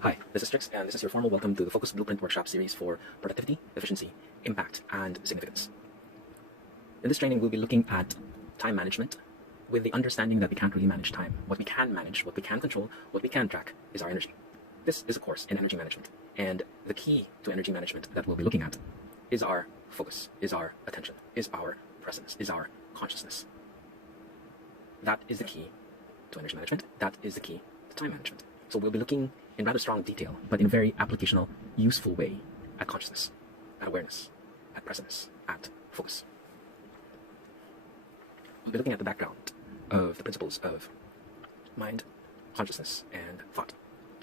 Hi, this is Trix, and this is your formal welcome to the Focus Blueprint Workshop series for productivity, efficiency, impact, and significance. In this training, we'll be looking at time management with the understanding that we can't really manage time. What we can manage, what we can control, what we can track is our energy. This is a course in energy management, and the key to energy management that we'll be looking at is our focus, is our attention, is our presence, is our consciousness. That is the key to energy management. That is the key to time management. So we'll be looking in rather strong detail, but in a very applicational, useful way at consciousness, at awareness, at presence, at focus. We'll be looking at the background of the principles of mind, consciousness, and thought.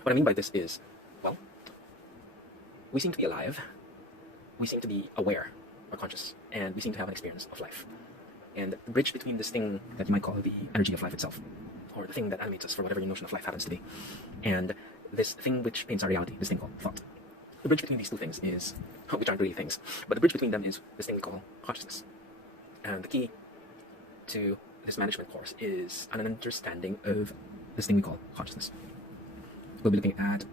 What I mean by this is, well, we seem to be alive, we seem to be aware or conscious, and we seem to have an experience of life. And the bridge between this thing that you might call the energy of life itself, or the thing that animates us for whatever your notion of life happens to be, and this thing which paints our reality, this thing called thought. The bridge between these two things is, which aren't really things, but the bridge between them is this thing we call consciousness. And the key to this management course is an understanding of this thing we call consciousness. We'll be looking at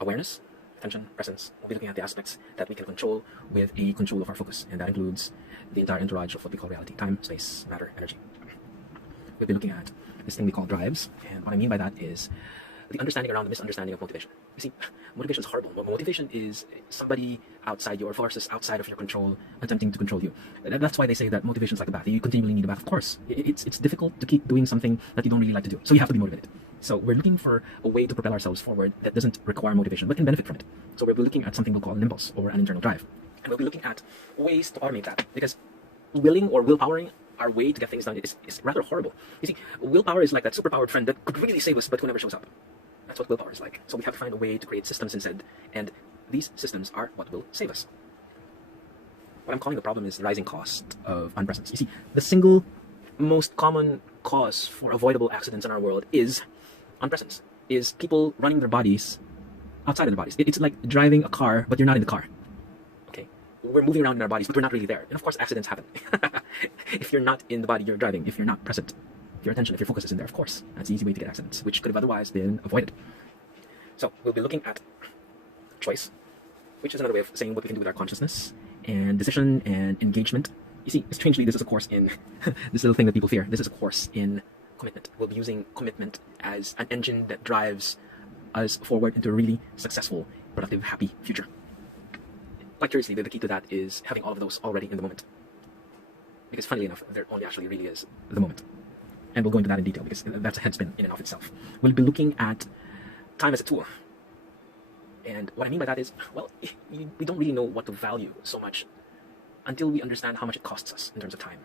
awareness, attention, presence. We'll be looking at the aspects that we can control with a control of our focus, and that includes the entire entourage of what we call reality: time, space, matter, energy. We'll be looking at this thing we call drives, and what I mean by that is the understanding around the misunderstanding of motivation. You see, motivation is horrible. Motivation is somebody outside you, or forces outside of your control attempting to control you. That's why they say that motivation is like a bath. You continually need a bath. Of course, it's difficult to keep doing something that you don't really like to do, so you have to be motivated. So we're looking for a way to propel ourselves forward that doesn't require motivation, but can benefit from it. So we'll be looking at something we'll call an impulse, or an internal drive. And we'll be looking at ways to automate that, because willing or willpowering our way to get things done is rather horrible. You see, willpower is like that superpowered friend that could really save us, but who never shows up. That's what willpower is like. So we have to find a way to create systems instead, and these systems are what will save us. What I'm calling the problem is the rising cost of unpresence. You see, the single most common cause for avoidable accidents in our world is unpresence, is people running their bodies outside of their bodies. It's like driving a car, but you're not in the car. Okay, we're moving around in our bodies, but we're not really there. And of course, accidents happen. If you're not in the body you're driving, if you're not present, if your attention, if your focus is in there, of course, that's the easy way to get accidents, which could have otherwise been avoided. So we'll be looking at choice, which is another way of saying what we can do with our consciousness, and decision and engagement. You see, strangely, this is a course in this little thing that people fear. This is a course in commitment. We'll be using commitment as an engine that drives us forward into a really successful, productive, happy future. Quite curiously, the key to that is having all of those already in the moment. Because funnily enough, there only actually really is the moment. And we'll go into that in detail, because that's a head spin in and of itself. We'll be looking at time as a tool. And what I mean by that is, well, we don't really know what to value so much until we understand how much it costs us in terms of time.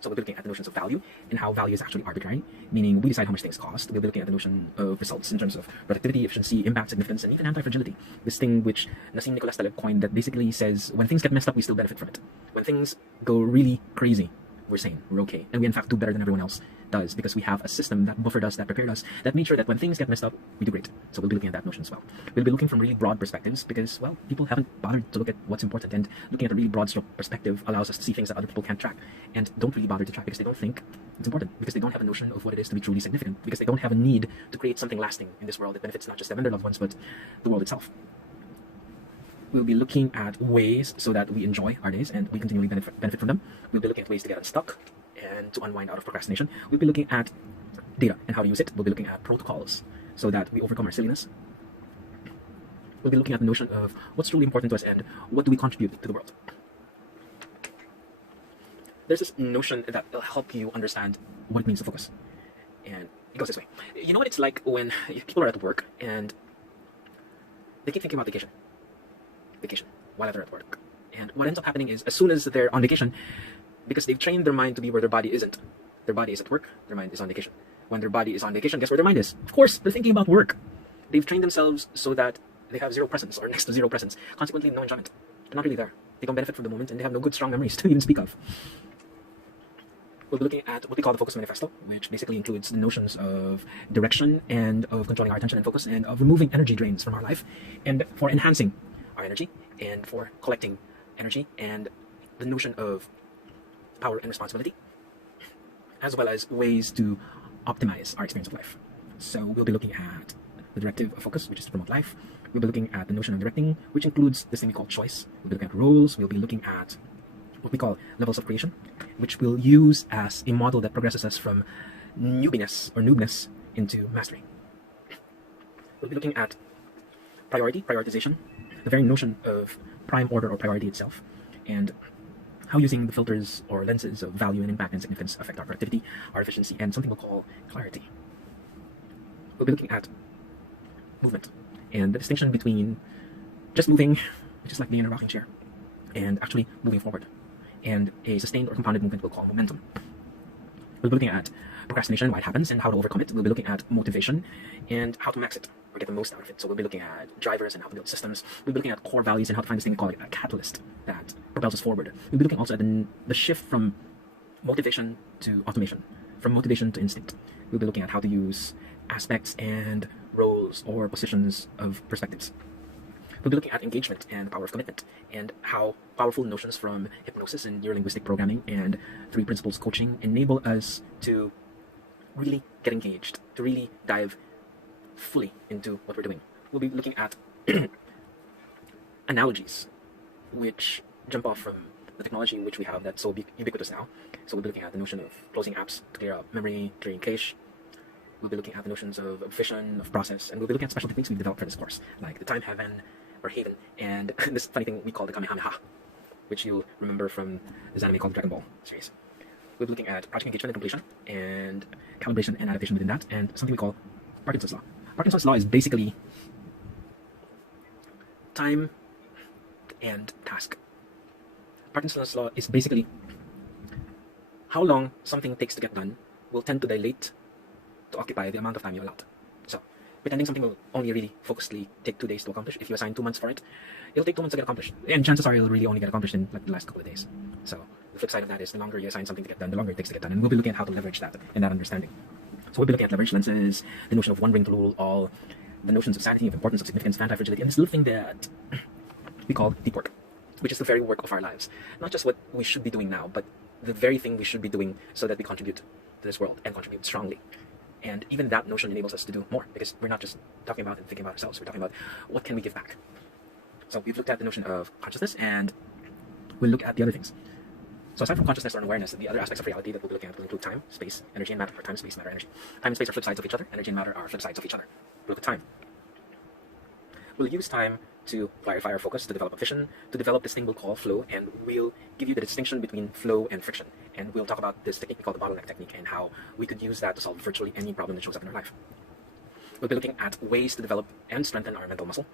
So we'll be looking at the notions of value and how value is actually arbitrary, meaning we decide how much things cost. We'll be looking at the notion of results in terms of productivity, efficiency, impact, significance, and even anti-fragility. This thing which Nassim Nicholas Taleb coined that basically says when things get messed up, we still benefit from it. When things go really crazy, we're sane, we're okay, and we in fact do better than everyone else does, because we have a system that buffered us, that prepared us, that made sure that when things get messed up, we do great. So we'll be looking at that notion as well. We'll be looking from really broad perspectives, because, well, people haven't bothered to look at what's important, and looking at a really broad stroke perspective allows us to see things that other people can't track, and don't really bother to track because they don't think it's important, because they don't have a notion of what it is to be truly significant, because they don't have a need to create something lasting in this world that benefits not just them and their loved ones, but the world itself. We'll be looking at ways so that we enjoy our days and we continually benefit from them. We'll be looking at ways to get unstuck and to unwind out of procrastination. We'll be looking at data and how to use it. We'll be looking at protocols so that we overcome our silliness. We'll be looking at the notion of what's truly important to us and what do we contribute to the world. There's this notion that will help you understand what it means to focus. And it goes this way. You know what it's like when people are at work and they keep thinking about vacation while they're at work. And what ends up happening is, as soon as they're on vacation, because they've trained their mind to be where their body isn't. Their body is at work, their mind is on vacation. When their body is on vacation, guess where their mind is? Of course, they're thinking about work. They've trained themselves so that they have zero presence, or next to zero presence. Consequently, no enjoyment. They're not really there. They don't benefit from the moment, and they have no good, strong memories to even speak of. We'll be looking at what we call the Focus Manifesto, which basically includes the notions of direction and of controlling our attention and focus, and of removing energy drains from our life, and for enhancing our energy, and for collecting energy, and the notion of power and responsibility, as well as ways to optimize our experience of life. So we'll be looking at the directive of focus, which is to promote life. We'll be looking at the notion of directing, which includes this thing we call choice. We'll be looking at roles. We'll be looking at what we call levels of creation, which we'll use as a model that progresses us from newbiness or noobness into mastery. We'll be looking at prioritization, the very notion of prime order or priority itself, and how using the filters or lenses of value and impact and significance affect our productivity, our efficiency, and something we'll call clarity. We'll be looking at movement and the distinction between just moving, which is like being in a rocking chair, and actually moving forward. And a sustained or compounded movement we'll call momentum. We'll be looking at procrastination, why it happens, and how to overcome it. We'll be looking at motivation and how to max it or get the most out of it. So we'll be looking at drivers and how to build systems. We'll be looking at core values and how to find this thing we call a catalyst that propels us forward. We'll be looking also at the shift from motivation to automation, from motivation to instinct. We'll be looking at how to use aspects and roles or positions of perspectives. We'll be looking at engagement and power of commitment, and how powerful notions from hypnosis and neurolinguistic programming and 3 principles coaching enable us to really get engaged, to really dive fully into what we're doing. We'll be looking at analogies which jump off from the technology in which we have that's so ubiquitous now. So we'll be looking at the notion of closing apps to clear out memory, clearing cache. We'll be looking at the notions of vision, of process, and we'll be looking at special techniques we've developed for this course, like the time haven, or haven, and this funny thing we call the Kamehameha, which you'll remember from this anime called Dragon Ball series. We'll be looking at project engagement and completion, and calibration and adaptation within that, and something we call Parkinson's Law. Parkinson's Law is basically time and task. Parkinson's Law is basically how long something takes to get done will tend to dilate to occupy the amount of time you allowed. So, pretending something will only really focusedly take 2 days to accomplish, if you assign 2 months for it, it'll take 2 months to get accomplished. And chances are it'll really only get accomplished in like the last couple of days. So, the flip side of that is the longer you assign something to get done, the longer it takes to get done. And we'll be looking at how to leverage that and that understanding. So we'll be looking at leverage lenses, the notion of one ring to rule all, the notions of sanity, of importance, of significance, of anti-fragility, and this little thing that we call deep work, which is the very work of our lives. Not just what we should be doing now, but the very thing we should be doing so that we contribute to this world and contribute strongly. And even that notion enables us to do more, because we're not just talking about and thinking about ourselves, we're talking about what can we give back. So we've looked at the notion of consciousness, and we'll look at the other things. So aside from consciousness or awareness, the other aspects of reality that we'll be looking at will include time, space, energy, and matter, or time, space, matter, energy. Time and space are flip sides of each other, energy and matter are flip sides of each other. We'll look at time. We'll use time to clarify our focus, to develop a vision, to develop this thing we'll call flow, and we'll give you the distinction between flow and friction. And we'll talk about this technique we call the bottleneck technique and how we could use that to solve virtually any problem that shows up in our life. We'll be looking at ways to develop and strengthen our mental muscle.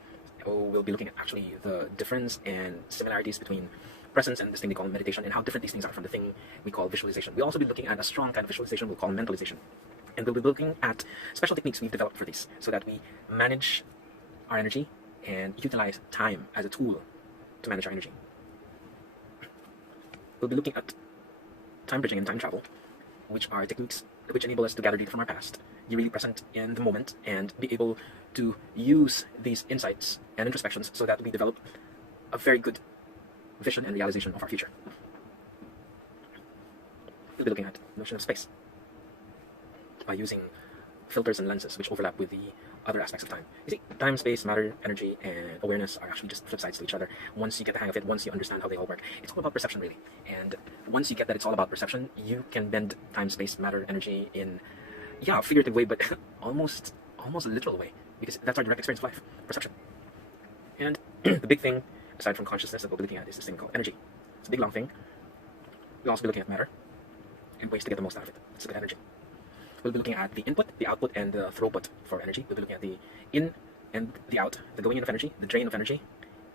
We'll be looking at actually the difference and similarities between presence and this thing we call meditation, and how different these things are from the thing we call visualization. We'll also be looking at a strong kind of visualization we'll call mentalization. And we'll be looking at special techniques we've developed for these so that we manage our energy and utilize time as a tool to manage our energy. We'll be looking at time bridging and time travel, which are techniques which enable us to gather data from our past, be really present in the moment, and be able to use these insights and introspections so that we develop a very good vision and realization of our future. We'll be looking at the notion of space by using filters and lenses which overlap with the other aspects of time. You see, time, space, matter, energy, and awareness are actually just flip sides to each other. Once you get the hang of it, once you understand how they all work, it's all about perception, really. And once you get that it's all about perception, you can bend time, space, matter, energy in, yeah, a figurative way, but almost a literal way, because that's our direct experience of life, perception. And the big thing, aside from consciousness, that we'll be looking at is this thing called energy. It's a big, long thing. We'll also be looking at matter and ways to get the most out of it. It's a good energy. We'll be looking at the input, the output, and the throughput for energy. We'll be looking at the in and the out, the going in of energy, the drain of energy,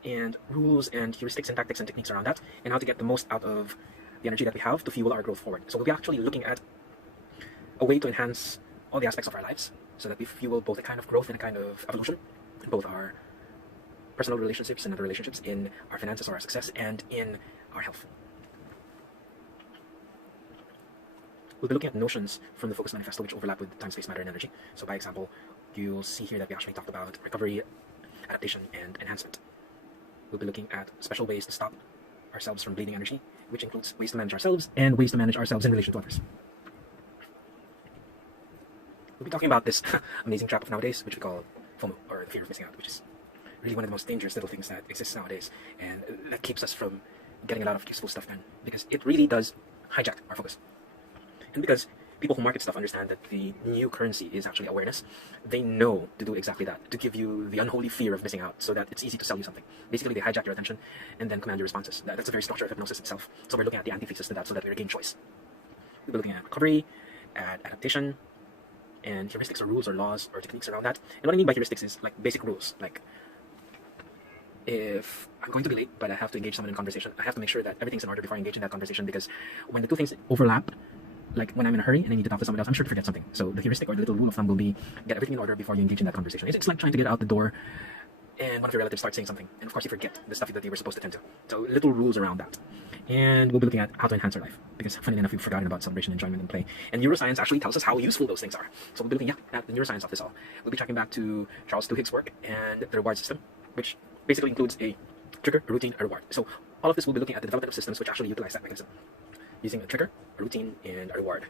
and rules and heuristics and tactics and techniques around that, and how to get the most out of the energy that we have to fuel our growth forward. So we'll be actually looking at a way to enhance all the aspects of our lives so that we fuel both a kind of growth and a kind of evolution in both our personal relationships and other relationships, in our finances or our success, and in our health. We'll be looking at notions from the Focus Manifesto which overlap with time, space, matter, and energy. So by example, you'll see here that we actually talked about recovery, adaptation, and enhancement. We'll be looking at special ways to stop ourselves from bleeding energy, which includes ways to manage ourselves and ways to manage ourselves in relation to others. We'll be talking about this amazing trap of nowadays, which we call FOMO, or the fear of missing out, which is really one of the most dangerous little things that exists nowadays, and that keeps us from getting a lot of useful stuff done, because it really does hijack our focus. And because people who market stuff understand that the new currency is actually awareness, they know to do exactly that, to give you the unholy fear of missing out so that it's easy to sell you something. Basically, they hijack your attention and then command your responses. That's the very structure of hypnosis itself. So we're looking at the antithesis to that so that we regain choice. We'll be looking at recovery, at adaptation, and heuristics or rules or laws or techniques around that. And what I mean by heuristics is like basic rules. Like, if I'm going to be late, but I have to engage someone in conversation, I have to make sure that everything's in order before I engage in that conversation, because when the two things overlap, like when I'm in a hurry and I need to talk to someone else, I'm sure to forget something. So the heuristic or the little rule of thumb will be get everything in order before you engage in that conversation. It's like trying to get out the door and one of your relatives starts saying something, and of course you forget the stuff that you were supposed to tend to. So little rules around that. And we'll be looking at how to enhance our life, because funny enough, we've forgotten about celebration, enjoyment, and play. And neuroscience actually tells us how useful those things are. So we'll be looking at the neuroscience of this all. We'll be tracking back to Charles Duhigg's work and the reward system, which basically includes a trigger, a routine, a reward. So all of this will be looking at the development of systems which actually utilize that mechanism, using a trigger, a routine, and a reward.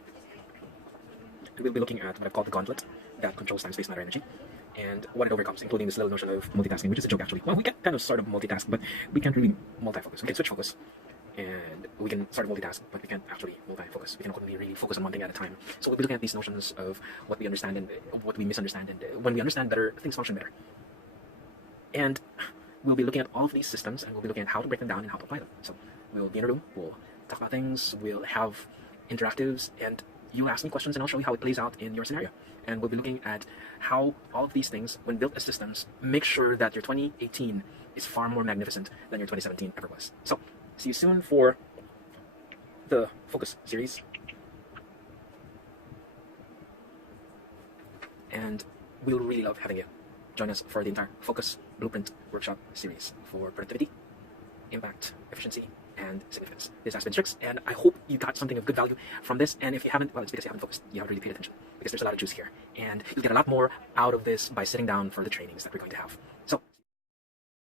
And we'll be looking at what I've called the gauntlet that controls time, space, matter, energy, and what it overcomes, including this little notion of multitasking, which is a joke actually. Well, we can kind of sort of multitask, but we can't really multi-focus. We can switch focus, and we can sort of multitask, but we can't actually multi-focus. We can only really focus on one thing at a time. So we'll be looking at these notions of what we understand and what we misunderstand, and when we understand better, things function better. And we'll be looking at all of these systems, and we'll be looking at how to break them down and how to apply them. So we'll be in a room, we'll talk about things, we'll have interactives, and you'll ask me questions and I'll show you how it plays out in your scenario. And we'll be looking at how all of these things, when built as systems, make sure that your 2018 is far more magnificent than your 2017 ever was. So, see you soon for the Focus series. And we'll really love having you join us for the entire Focus Blueprint Workshop series for productivity, impact, efficiency, and significance. This has been Strix, and I hope you got something of good value from this. And if you haven't, well, it's because you haven't focused. You haven't really paid attention, because there's a lot of juice here. And you'll get a lot more out of this by sitting down for the trainings that we're going to have. So